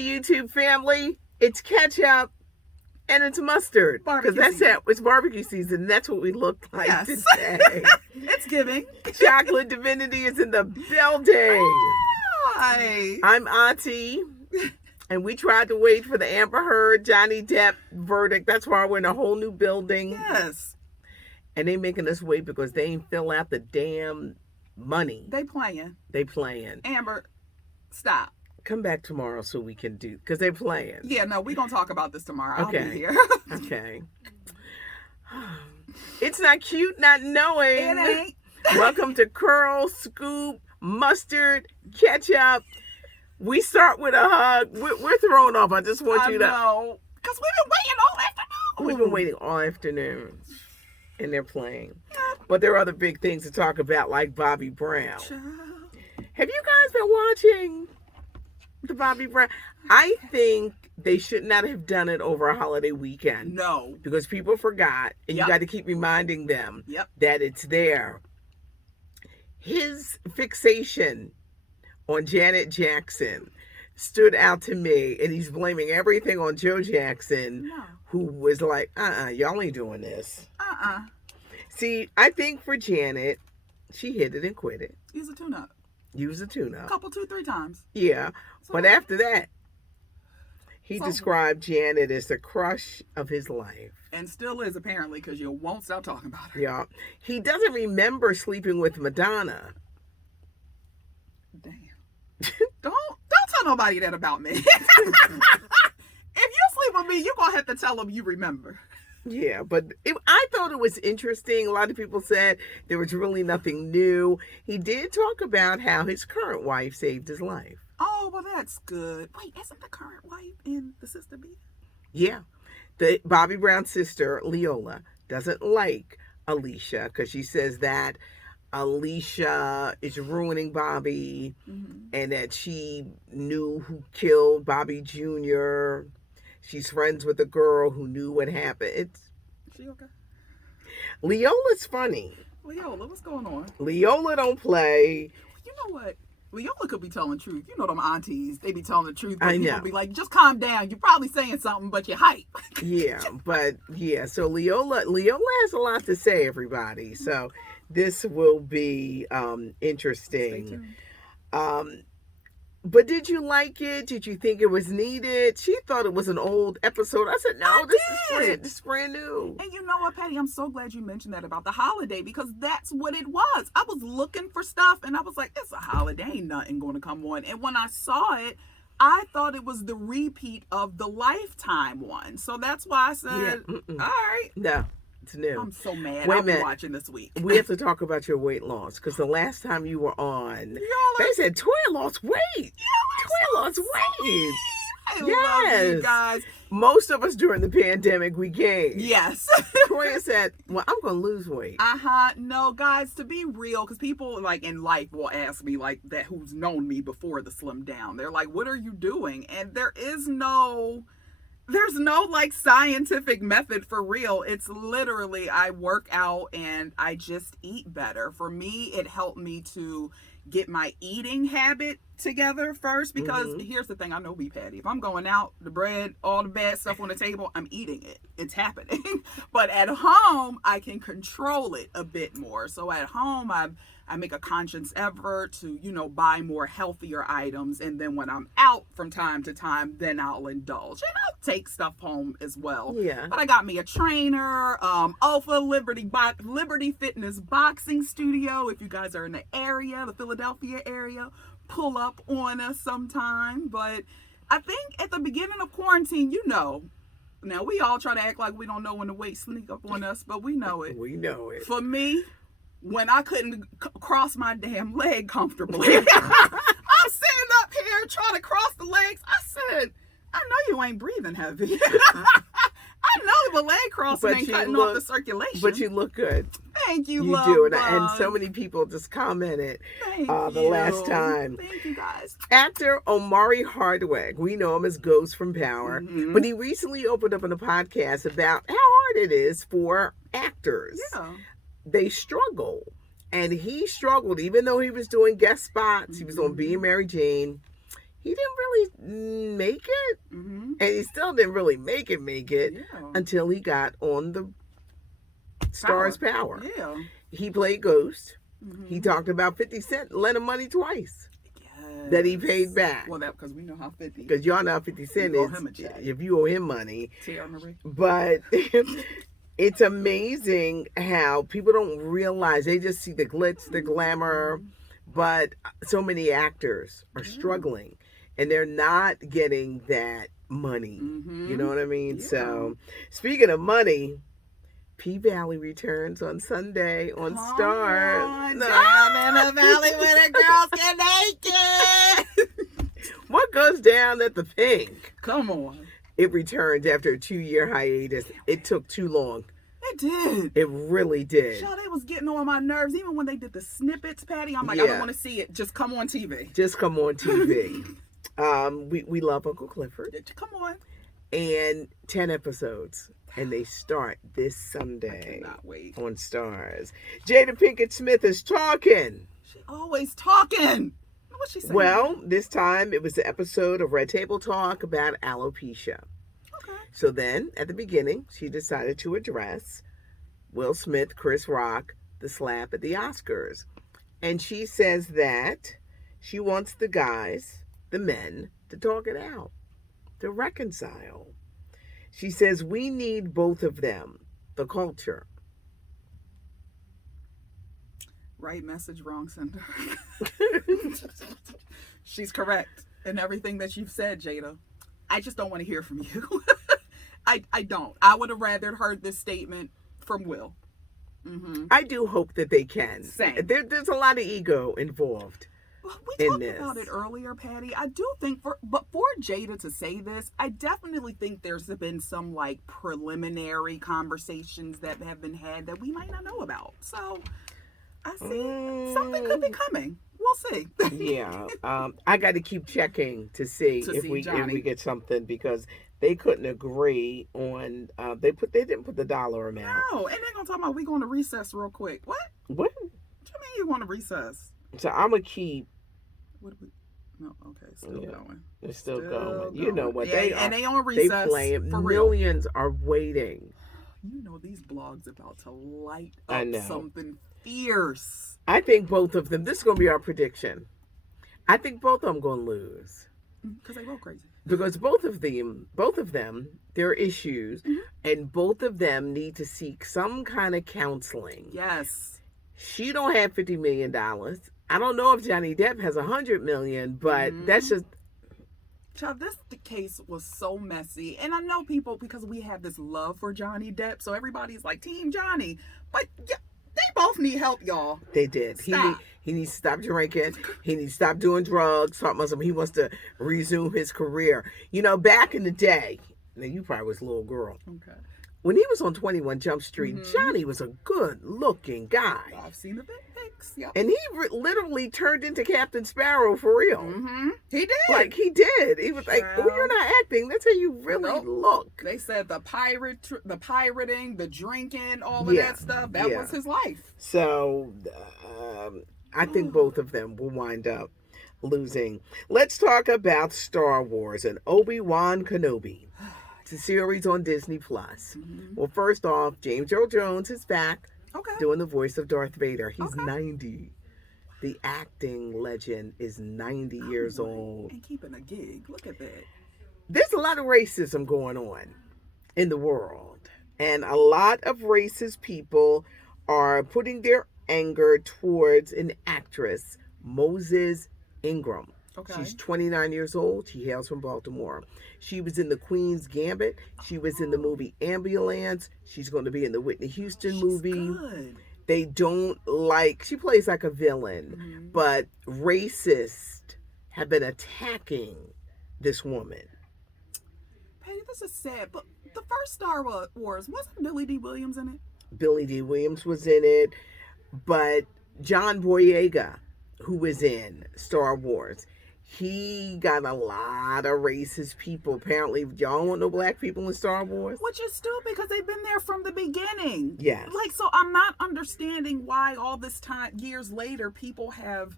YouTube family, it's ketchup and it's mustard. Because it's barbecue season. That's what we look like today. It's giving. Chocolate Divinity is in the building. Hi. I'm Auntie. And we tried to wait for the Amber Heard, Johnny Depp verdict. That's why we're in a whole new building. Yes. And they making us wait because they ain't fill out the damn money. They playing. Amber, stop. Come back tomorrow so we can do, because they're playing. Yeah, no, we're going to talk about this tomorrow. Okay. I'll be here. Okay. It's not cute not knowing. It ain't. Welcome to Curl, Scoop, Mustard, Ketchup. We start with a hug. We're thrown off. I just want you to know. Because we've been waiting all afternoon. We've been waiting all afternoon. And they're playing. But there are other big things to talk about, like Bobby Brown. Have you guys been watching the Bobby Brown? I think they should not have done it over a holiday weekend. No. Because people forgot, and you got to keep reminding them that it's there. His fixation on Janet Jackson stood out to me, and he's blaming everything on Joe Jackson, who was like, y'all ain't doing this. See, I think for Janet, she hit it and quit it. Use a tune-up. Use a tune-up. Couple, 2-3 times. Yeah, but after that, he described Janet as the crush of his life. And still is, apparently, because you won't stop talking about her. Yeah. He doesn't remember sleeping with Madonna. Damn. Don't tell nobody that about me. If you sleep with me, you're going to have to tell them you remember. Yeah, but I thought it was interesting. A lot of people said there was really nothing new. He did talk about how his current wife saved his life. Oh, well, that's good. Wait, isn't the current wife in the sister beat? Yeah. The Bobby Brown's sister, Leola, doesn't like Alicia because she says that Alicia is ruining Bobby and that she knew who killed Bobby Jr. She's friends with a girl who knew what happened. Is she okay? Leola's funny. Leola, what's going on? Leola don't play. You know what? Leola could be telling the truth. You know them aunties. They be telling the truth. I know. People be like, just calm down. You're probably saying something, but you're hype. So Leola has a lot to say, everybody. So this will be interesting. But did you like it? Did you think it was needed? She thought it was an old episode. I said, no, this is brand new. And you know what, Patty? I'm so glad you mentioned that about the holiday because that's what it was. I was looking for stuff and I was like, it's a holiday. Ain't nothing going to come on. And when I saw it, I thought it was the repeat of the Lifetime one. So that's why I said, all right. No. It's new. I'm so mad. I'll be watching this week. We have to talk about your weight loss because the last time you were on, they said Toya lost weight. Toya lost weight. I love you guys. Most of us during the pandemic, we gained. Yes. Toya said, well, I'm going to lose weight. No, guys, to be real, because people like in life will ask me like that who's known me before the slim down. They're like, what are you doing? And there's no like scientific method for real. It's literally I work out and I just eat better. For me, it helped me to get my eating habit together first because here's the thing. I know me, Patty. If I'm going out, the bread, all the bad stuff on the table, I'm eating it. It's happening. But at home, I can control it a bit more. So at home, I make a conscious effort to, buy more healthier items. And then when I'm out from time to time, then I'll indulge. And I'll take stuff home as well. Yeah. But I got me a trainer, Alpha Liberty Fitness Boxing Studio. If you guys are in the area, the Philadelphia area, pull up on us sometime. But I think at the beginning of quarantine, now we all try to act like we don't know when the weight sneak up on us, but we know it. We know it. For me, when I couldn't cross my damn leg comfortably, I'm sitting up here trying to cross the legs. I said, I know you ain't breathing heavy. I know the leg crossing ain't cutting off the circulation. But you look good. Thank you, You do. And so many people just commented the last time. Thank you, guys. Actor Omari Hardwick, we know him as Ghost from Power, but he recently opened up in a podcast about how hard it is for actors. Yeah. They struggle. And he struggled, even though he was doing guest spots. He was on Being Mary Jane. He didn't really make it. And he still didn't really make it until he got on the Star's Power. Yeah. He played Ghost. He talked about 50 Cent lent him money twice. That he paid back. Well, that because we know how 50. Because y'all know how 50 Cent is. If you owe him money. But it's amazing how people don't realize. They just see the glitz, the glamour. But so many actors are struggling. And they're not getting that money. You know what I mean? Yeah. So, speaking of money, P-Valley returns on Sunday on Starz. Down in the valley where the girls get naked. What goes down at the Pink? Come on. It returns after a 2-year hiatus. It took too long. It did. It really did. They was getting on my nerves. Even when they did the snippets, Patty, I'm like, I don't want to see it. Just come on TV. Just come on TV. We love Uncle Clifford. Come on. And 10 episodes. And they start this Sunday. I cannot wait. On Starz. Jada Pinkett Smith is talking. She always talking. What's she saying? Well, this time it was an episode of Red Table Talk about alopecia. Okay. So then, at the beginning, she decided to address Will Smith, Chris Rock, the slap at the Oscars. And she says that she wants the guys, the men, to talk it out, to reconcile. She says we need both of them, the culture. Right message, wrong sender. She's correct in everything that you've said, Jada. I just don't want to hear from you. I don't. I would have rather heard this statement from Will. I do hope that they can. Same. There's a lot of ego involved. We talked about it earlier, Patty. I do think for Jada to say this, I definitely think there's been some like preliminary conversations that have been had that we might not know about. So I see something could be coming. We'll see. Yeah, I got to keep checking to see if we get something because they couldn't agree on. They didn't put the dollar amount. No, and they're gonna talk about we going to recess real quick. What? What? What do you mean you want to recess? So I'm gonna keep. What do we? No, okay, still going. It's still going. You know what they are. And they on recess. They playing. Millions are waiting. You know these blogs about to light up something fierce. I think both of them. This is gonna be our prediction. I think both of them gonna lose. Because they both crazy. Because both of them, there are issues, and both of them need to seek some kind of counseling. Yes. She don't have $50 million. I don't know if Johnny Depp has $100 million, but that's just. Child, the case was so messy, and I know people because we have this love for Johnny Depp, so everybody's like Team Johnny, but yeah, they both need help, y'all. They did. He needs to stop drinking. He needs to stop doing drugs. He wants to resume his career. You know, back in the day, now you probably was a little girl. Okay. When he was on 21 Jump Street, Johnny was a good-looking guy. I've seen the pics. Yep. And he literally turned into Captain Sparrow for real. He did. Like, he did. He was like, oh, you're not acting. That's how you really look. They said the pirating, the drinking, all of that stuff, that was his life. So, I think both of them will wind up losing. Let's talk about Star Wars and Obi-Wan Kenobi. It's a series on Disney Plus. Well, first off, James Earl Jones is back doing the voice of Darth Vader. He's 90. The acting legend is 90 years old. And keeping a gig. Look at that. There's a lot of racism going on in the world. And a lot of racist people are putting their anger towards an actress, Moses Ingram. Okay. She's 29 years old. She hails from Baltimore. She was in the Queen's Gambit. She was in the movie Ambulance. She's going to be in the Whitney Houston movie. Good. They don't like, she plays like a villain, but racists have been attacking this woman. Patty, this is sad, but the first Star Wars, wasn't Billy D. Williams in it? Billy D. Williams was in it, but John Boyega, who was in Star Wars, he got a lot of racist people. Apparently, y'all don't want no black people in Star Wars. Which is stupid because they've been there from the beginning. Yes. Like, so I'm not understanding why all this time, years later, people have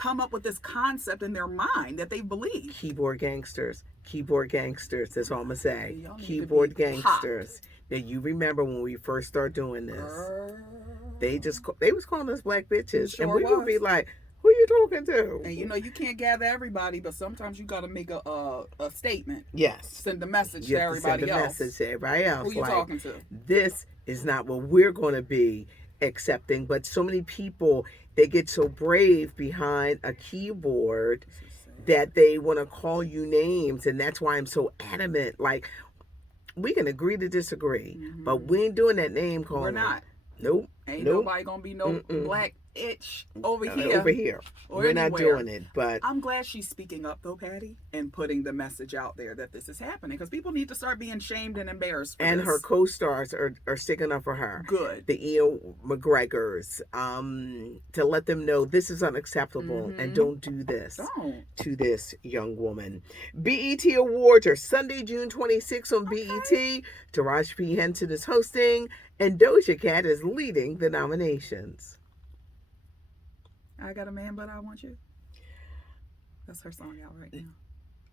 come up with this concept in their mind that they believe. Keyboard gangsters. That's all I'm gonna say. Y'all need to Keyboard be gangsters. Now you remember when we first started doing this? Girl. They was calling us black bitches, Sure and we was. would be like, "Who you talking to?" And you can't gather everybody, but sometimes you got to make a statement. Yes. Send a message You to have to send everybody a else. message to everybody else. Who you like, talking to? This is not what we're going to be accepting. But so many people, they get so brave behind a keyboard that they want to call you names, and that's why I'm so adamant. Like, we can agree to disagree, but we ain't doing that name calling. We're not. Nope. Ain't nobody gonna be no black itch over here. Or We're anywhere. not doing it. But I'm glad she's speaking up though, Patty, and putting the message out there that this is happening, because people need to start being shamed and embarrassed for and this. her co-stars are sticking up for her. Good. The Ian McGregors, to let them know this is unacceptable and don't do this to this young woman. BET Awards are Sunday, June 26th on BET. Taraji P. Henson is hosting, and Doja Cat is leading the nominations. I Got a Man, But I Want You. That's her song out right now.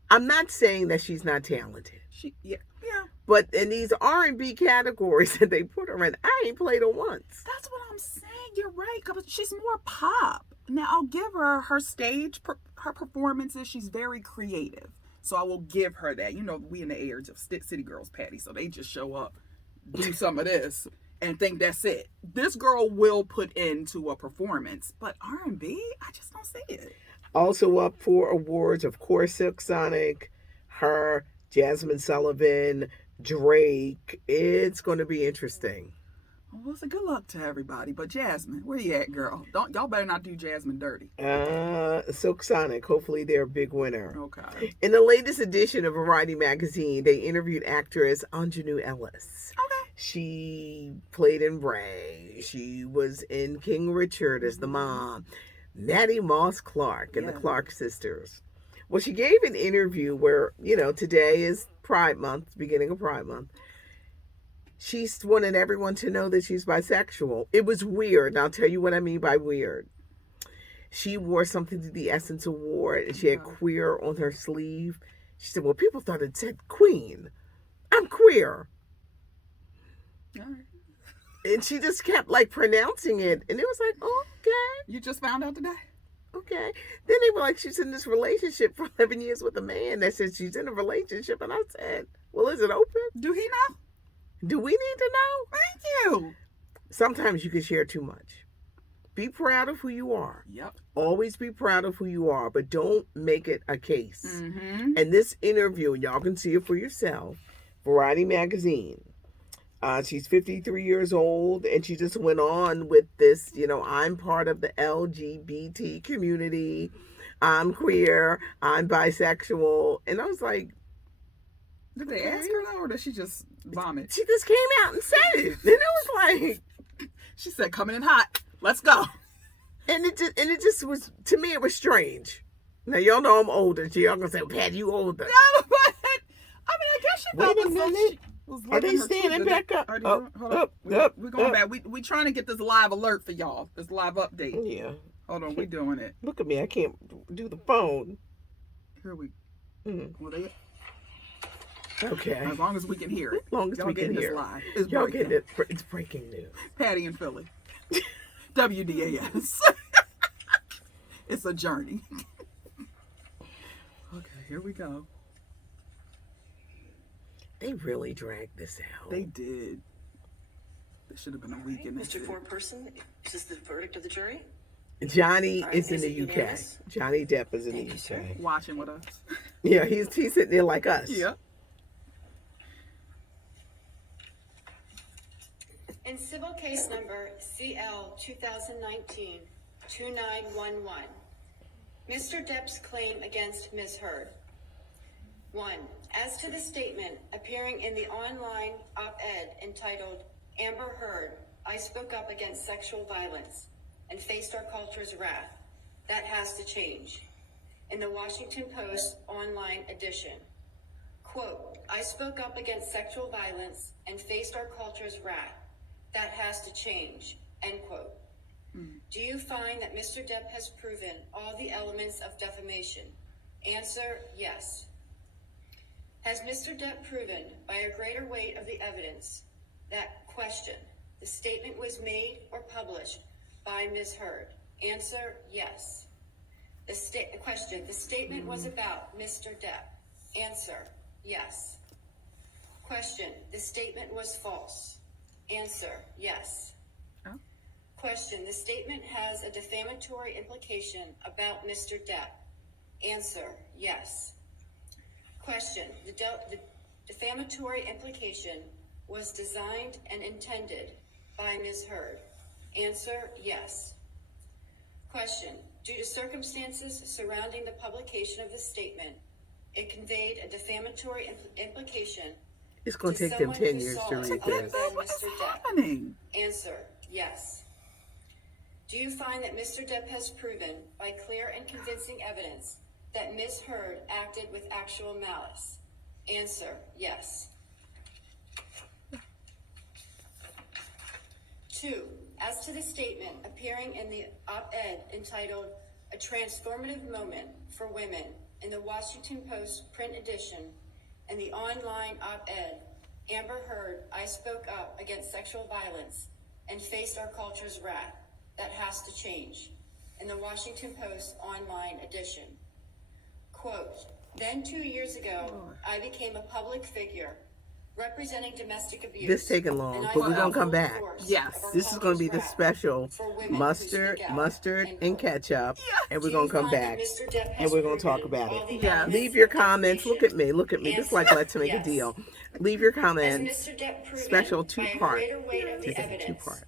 I'm not saying that she's not talented. Yeah. But in these R&B categories that they put her in, I ain't played her once. That's what I'm saying. You're right. 'Cause she's more pop. Now, I'll give her stage, her performances. She's very creative. So I will give her that. We in the age of city girls, Patty. So they just show up, do some of this, and think that's it. This girl will put into a performance. But R&B, I just don't see it. Also up for awards, of course, Silk Sonic, her, Jasmine Sullivan, Drake. It's going to be interesting. Well, it's a good luck to everybody. But Jasmine, where you at, girl? Y'all better not do Jasmine dirty. Silk Sonic, hopefully they're a big winner. Okay. In the latest edition of Variety magazine, they interviewed actress Anjanu Ellis. Okay. She played in Ray. She was in King Richard as the mom. Maddie Moss Clark and the Clark sisters. Well, she gave an interview where, today is Pride Month, beginning of Pride Month. She wanted everyone to know that she's bisexual. It was weird. And I'll tell you what I mean by weird. She wore something to the Essence Award, and she had queer on her sleeve. She said, well, people thought it said queen. I'm queer. All right. And she just kept pronouncing it. And it was like, oh, okay. You just found out today? Okay. Then they were like, she's in this relationship for 11 years with a man that says she's in a relationship. And I said, well, is it open? Do he know? Do we need to know? Thank you. Sometimes you can share too much. Be proud of who you are. Yep. Always be proud of who you are, but don't make it a case. Mm-hmm. And this interview, y'all can see it for yourself, Variety magazine. She's 53 years old, and she just went on with this, I'm part of the LGBT community. I'm queer. I'm bisexual. And I was like, did they ask her though, or did she just vomit? She just came out and said it. And it was like, she said, coming in hot. Let's go. And it just was, to me, it was strange. Now, y'all know I'm older, so y'all gonna say, Pat, you older. No, but I guess she Wait a minute. Was Are they standing back up? Up. We're going back. We trying to get this live alert for y'all. This live update. Yeah. Hold on, we doing it. Look at me. I can't do the phone. Here we. Well, okay. As long as we can hear it. As long as we can hear it. Live. It's y'all breaking. getting it. It's breaking news. Patty and Philly. WDAS. It's a journey. Okay, here we go. They really dragged this out. They did. This should have been a week in this. Mr. Foreperson, is this the verdict of the jury? Johnny is in the UK. Unanimous? Johnny Depp is in Thank the you, sir. UK. Watching with us. Yeah, he's sitting there like us. Yeah. In civil case number CL 2019-2911, Mr. Depp's claim against Ms. Heard. 1. As to the statement appearing in the online op-ed entitled, Amber Heard, I spoke up against sexual violence and faced our culture's wrath. That has to change. In the Washington Post online edition, quote, I spoke up against sexual violence and faced our culture's wrath. That has to change, end quote. Do you find that Mr. Depp has proven all the elements of defamation? Answer, yes. Has Mr. Depp proven by a greater weight of the evidence that question, the statement was made or published by Ms. Heard? Answer, yes. Question, the statement was about Mr. Depp? Answer, yes. Question, the statement was false? Answer, yes. Oh. Question, the statement has a defamatory implication about Mr. Depp? Answer, yes. Question, the defamatory implication was designed and intended by Ms. Heard? Answer, yes. Question, due to circumstances surrounding the publication of the statement, it conveyed a defamatory implication. It's going to take them 10 years to read this. What is happening? Answer, yes. Do you find that Mr. Depp has proven by clear and convincing evidence that Ms. Heard acted with actual malice? Answer, yes. 2. As to the statement appearing in the op-ed entitled "A Transformative Moment for Women" in the Washington Post print edition and the online op-ed, Amber Heard, I spoke up against sexual violence and faced our culture's wrath. That has to change, in the Washington Post online edition. Quote, then 2 years ago, I became a public figure representing domestic abuse. This taking long, but we're going to come back. Yes. This is going to be the special mustard and ketchup, and we're going to come back, and we're going to talk about it. Yes. Leave your comments. Look at me. This is like Let's Make a Deal. Leave your comments. Special two-part. This is a two-part.